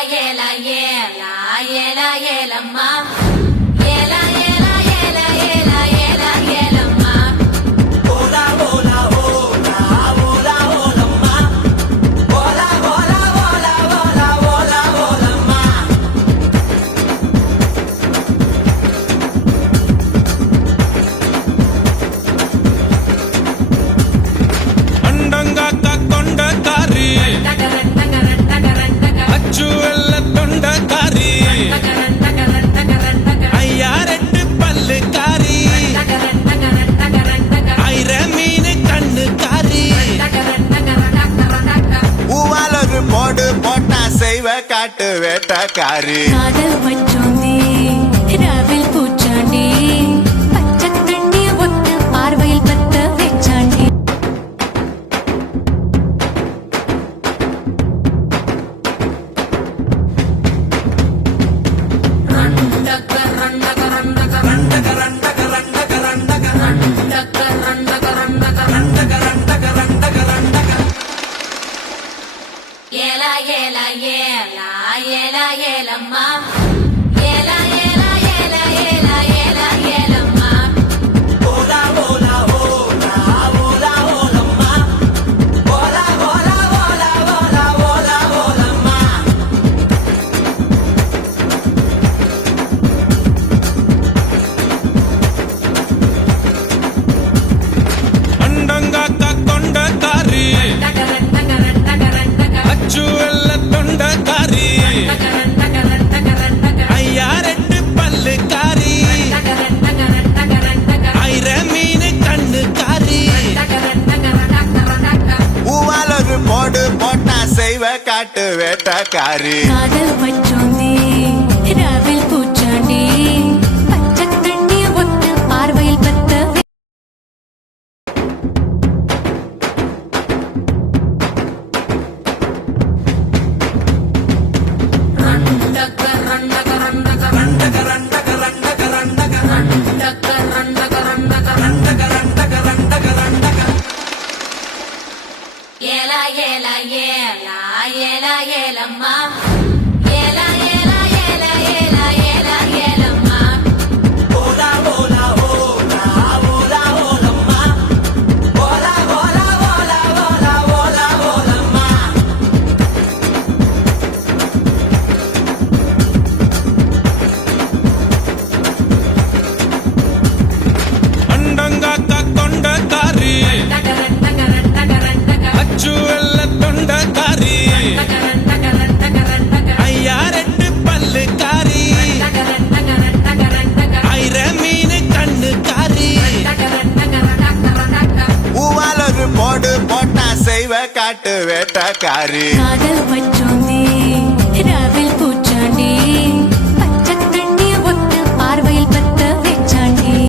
ஏலா ஏலா ஏலா ஏலம்மா ஏலா ஏலா ஏலா ஏலா ஏலா ஏலம்மா ஓலா ஓலா ஓலா ஓலா ஓலம்மா ஓலா ஓலா ஓலா ஓலா ஓலா ஓலம்மா அண்டங்காக்கா கொண்டக்காரி டகரன் டகரன் டகரன் டகரன் அச்சு வெள்ள தொண்டக்காரி டகரன் டகரன் டகரன் டகரன் ஐயா ரெட்டு பல்லுக்காரி டகரன் டகரன் டகரன் டகரன் ஐர மீன் கண்ணுக்காரி டகரன் டகரன் டகரன் டகரன் பூவால் ஒரு போடு போட்டா செய்வ காட்டு வேட்டக்காரி காதல் வச்சோந்தே ராவில் பூச்சாண்டி பச்சை தண்ணி ஒத்த பார்வையில் பத்த வெச்சாண்டி டகரன் டகரன் டகரன் டகரன் டகரன் டகரன் டகரன் டகரன் டகரன் டகரன் டகரன் டகரன் டகரன் டகரன் ஏலா ஏலா ஏலா ஏலா ஏலம்மா ஏலா ஏலா ஏலா ஏலா ஏலா ஏலம்மா ஓலா ஓலா ஓலா ஓலா ஓலம்மா ஓலா ஓலா ஓலா ஓலா ஓலா ஓலம்மா அண்டங்காக்கா கொண்டக்காரி டகரன் டகரன் டகரன் டகரன் அச்சு வெள்ள தொண்டக்காரி டகரன் டகரன் டகரன் டகரன் ஐயா ரெட்டு பல்லுக்காரி டகரன் டகரன் டகரன் டகரன் ஐர மீன் கண்ணுக்காரி டகரன் டகரன் டகரன் டகரன் பூவால் ஒரு போடு போட்டா செய்வ காட்டு வேட்டக்காரி காதல் வச்சோந்தே ராவில் பூச்சாண்டி பச்சை தண்ணி ஒத்த பார்வையில் பத்த டகரன் டகரன் டகரன் டகரன் டகரன் டகரன் டகரன் டகரன் டகரன் டகரன் டகரன் டகரன் டகரன் டகரன் ஏலா ஏலா ஏலா ஏலா ஏலம்மா ஏலா ஏலா ஏலா ஏலா ஏலா ஏலம்மா ஓலா ஓலா ஓலா ஓலா ஓலம்மா ஓலா ஓலா ஓலா ஓலா ஓலா ஓலம்மா அண்டங்காக்கா கொண்டக்காரி டகரன் டகரன் டகரன் டகரன் அச்சு வெள்ள தொண்டக்காரி டகரன் டகரன் டகரன் டகரன் ஐயா ரெட்டு பல்லுக்காரி டகரன் டகரன் டகரன் டகரன் ஐர மீன் கண்ணுக்காரி டகரன் டகரன் டகரன் டகரன் பூவால் ஒரு போடு போட்டா செய்வ காட்டு வேட்டக்காரி காதல் வச்சோந்தே